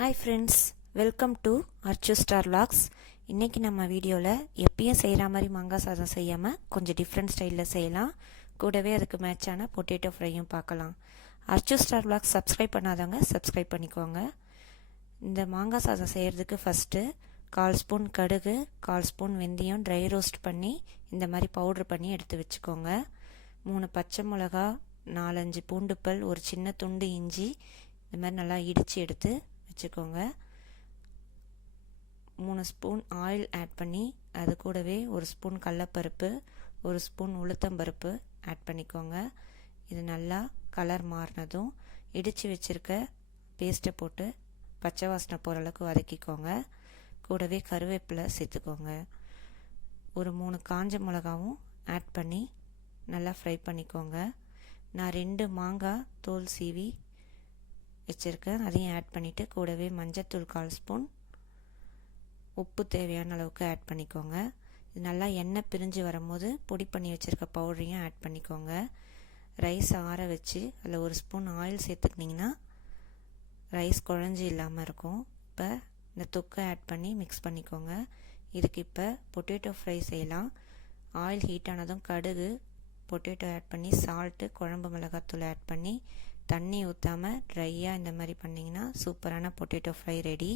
Hi friends, welcome to Archu star vlogs. இன்றைக்கி நம்ம வீடியோவில் எப்பயும் செய்கிற மாதிரி மாங்காய் சாதம் செய்யாமல் கொஞ்சம் டிஃப்ரெண்ட் ஸ்டைலில் செய்யலாம். கூடவே அதுக்கு மேட்சான பொட்டேட்டோ ஃப்ரையும் பார்க்கலாம். அர்ச்சு ஸ்டார் விலாக்ஸ் சப்ஸ்கிரைப் பண்ணாதவங்க சப்ஸ்கிரைப் பண்ணிக்கோங்க. இந்த மாங்காய் சாதம் செய்கிறதுக்கு ஃபஸ்ட்டு 1/4 ஸ்பூன் கடுகு, 1/4 ஸ்பூன் வெந்தயம் ட்ரை ரோஸ்ட் பண்ணி இந்த மாதிரி பவுட்ரு பண்ணி எடுத்து வச்சுக்கோங்க. 3 பச்சை மிளகா, 4-5 பூண்டுப்பல், ஒரு சின்ன துண்டு இஞ்சி இந்த மாதிரி நல்லா இடித்து எடுத்து வச்சுக்கோங்க. 3 ஸ்பூன் ஆயில் ஆட் பண்ணி அது கூடவே 1 ஸ்பூன் கடலப்பருப்பு, 1 ஸ்பூன் உளுத்தம்பருப்பு ஆட் பண்ணிக்கோங்க. இது நல்லா கலர் மாறினதும் இடித்து வச்சுருக்க பேஸ்ட்டை போட்டு பச்சை வாசனை போகிற அளவுக்கு வதக்கிக்கோங்க. கூடவே கருவேப்பிலை சேர்த்துக்கோங்க. ஒரு 3 காஞ்ச மிளகாவும் ஆட் பண்ணி நல்லா ஃப்ரை பண்ணிக்கோங்க. நான் 2 மாங்காய் தோல் சீவி வச்சுருக்கேன், அதையும் ஆட் பண்ணிவிட்டு கூடவே மஞ்சத்தூள் 1/4 ஸ்பூன், உப்பு தேவையான அளவுக்கு ஆட் பண்ணிக்கோங்க. இது நல்லா எண்ணெய் பிரிஞ்சு வரும்போது பொடி பண்ணி வச்சுருக்க பவுடரையும் ஆட் பண்ணிக்கோங்க. ரைஸ் ஆற வச்சு அதில் 1 ஸ்பூன் ஆயில் சேர்த்துக்கிட்டிங்கன்னா ரைஸ் குழஞ்சி இல்லாமல் இருக்கும். இப்போ இந்த தொக்கை ஆட் பண்ணி மிக்ஸ் பண்ணிக்கோங்க. இதுக்கு இப்போ பொட்டேட்டோ ஃப்ரை செய்யலாம். ஆயில் ஹீட் ஆனதும் கடுகு, பொட்டேட்டோ ஆட் பண்ணி சால்ட்டு, குழம்பு மிளகாத்தூள் ஆட் பண்ணி தண்ணி ஊற்றாமல் ட்ரையாக இந்த மாதிரி பண்ணிங்கன்னா சூப்பரான பொட்டேட்டோ ஃப்ரை ரெடி.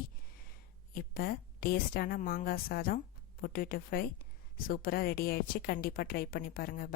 இப்போ டேஸ்டான மாங்காய் சாதம் பொட்டேட்டோ ஃப்ரை சூப்பராக ரெடி ஆயிடுச்சு. கண்டிப்பாக ட்ரை பண்ணி பாருங்கள்.